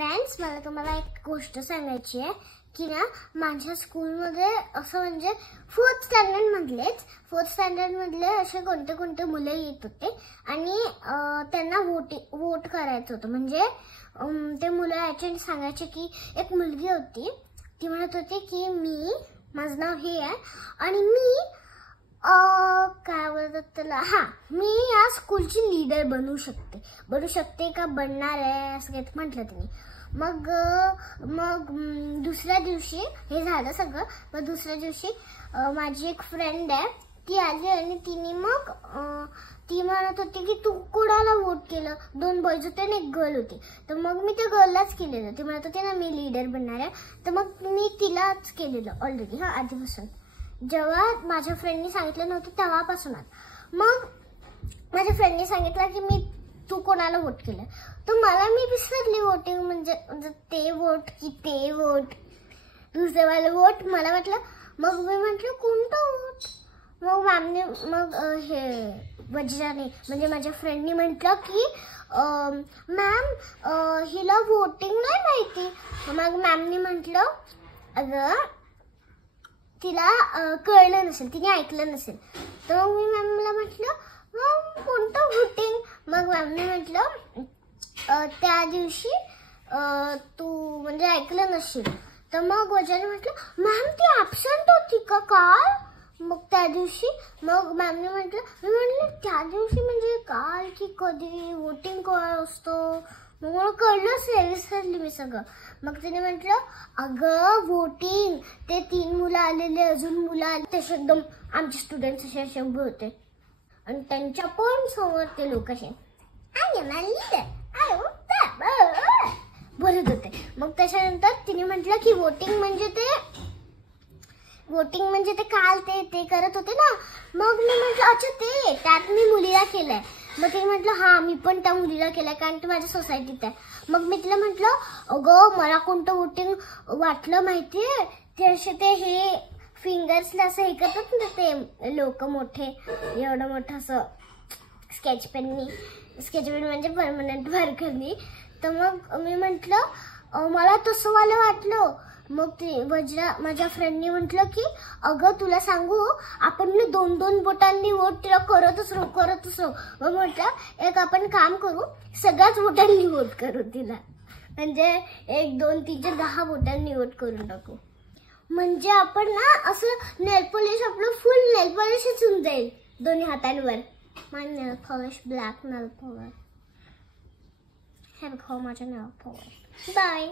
Friends, मला तुम्हाला एक गोष्ट सांगायची आहे की ना माझ्या स्कूलमध्ये असं म्हणजे फोर्थ स्टँडर्ड मधले असे कोणते कोणते मुलं येत होते आणि त्यांना वोट करायचं होतं. म्हणजे ते मुलं ॲक्च्युअली सांगायचे की एक मुलगी होती, ती म्हणत होती की माझं नाव हे आहे आणि मी काय बोलतात त्याला, मी या स्कूलची लीडर बनू शकते का बनणार आहे असं काही म्हटलं तिने. मग दुसऱ्या दिवशी हे झालं सगळं. मग दुसऱ्या दिवशी माझी एक फ्रेंड आहे, ती आली आणि तिने मग ती म्हणत होती की तू कोणाला वोट केलं. 2 बॉयज होते आणि 1 गर्ल होती. तर मग मी त्या गर्ललाच केलेलं. ती म्हणत होती ना मी लीडर बनणार आहे, तर मग मी तिलाच केलेलं ऑलरेडी आधीपासून. जेव्हा माझ्या फ्रेंडनी सांगितलं नव्हतं तेव्हापासूनच. मग माझ्या फ्रेंडनी सांगितलं की तू कोणाला वोट केलं, तर मी विसरली वोटिंग म्हणजे ते वोट की ते वोट, दुसरेवाले वोट मला वाटलं. मग मी म्हटलं कोणतं वोट. मग मॅमने हे वज्राने म्हणजे माझ्या फ्रेंडनी म्हटलं की मॅम हिला वोटिंग नाही माहिती. मग मॅमने म्हटलं अगं तिला कळलं नसेल, तिने ऐकलं नसेल. तर मग मी मॅमला म्हटलं कोणतं वोटिंग. मग मॅमने म्हटलं त्या दिवशी तू म्हणजे ऐकलं नसेल. तर मग वज्राने म्हटलं मॅम ती ॲब्सेंट होती का काल. मग त्या दिवशी मग मॅमने म्हटलं, मी म्हटलं त्या दिवशी म्हणजे काल की कधी, वोटिंग काय असतं. मग मला कळलंच नाही, विसरली मी सगळं. मग तिने म्हटलं अगं वोटिंग ते 3 मुलं आलेले, अजून मुलं आले, तसे एकदम आमचे स्टुडंट्स असे उभे होते आणि त्यांच्या पण समोर ते लोक असे बोलत होते. मग त्याच्यानंतर तिने म्हटलं की वोटिंग म्हणजे ते काल ते करत होते ना. मग मी म्हटलं अच्छा ते त्यात मी मुलीला केलंय. मग तिने म्हटलं मी पण त्या मुलीला केलंय कारण ती माझ्या सोसायटीत आहे. मग मी तिला म्हटलं अगं मला कोणतं वोटिंग वाटलं माहितीये, ते असे ते हे फिंगर्सला असं हे करतात ना ते लोक मोठे, एवढं मोठं असं स्केच पेन म्हणजे परमनंट मार्करनी. तर मग मी म्हटलं मला तसं वालं वाटलं. मग ते माझ्या फ्रेंडनी म्हटलं की अगं तुला सांगू आपण 2-2 बोटांनी वोट तिला करतच राहू. मग म्हटलं एक आपण काम करू, सगळ्याच बोटांनी वोट करू तिला, म्हणजे 1, 2, 3, 4, 10 बोटांनी वोट करून टाकू. म्हणजे आपण ना असं नेल पॉलिश, आपलं फुल नेल पॉलिशच होऊन जाईल दोन्ही हातांवर. My nail polish, black nail polish. Have a call my nail polish. Bye.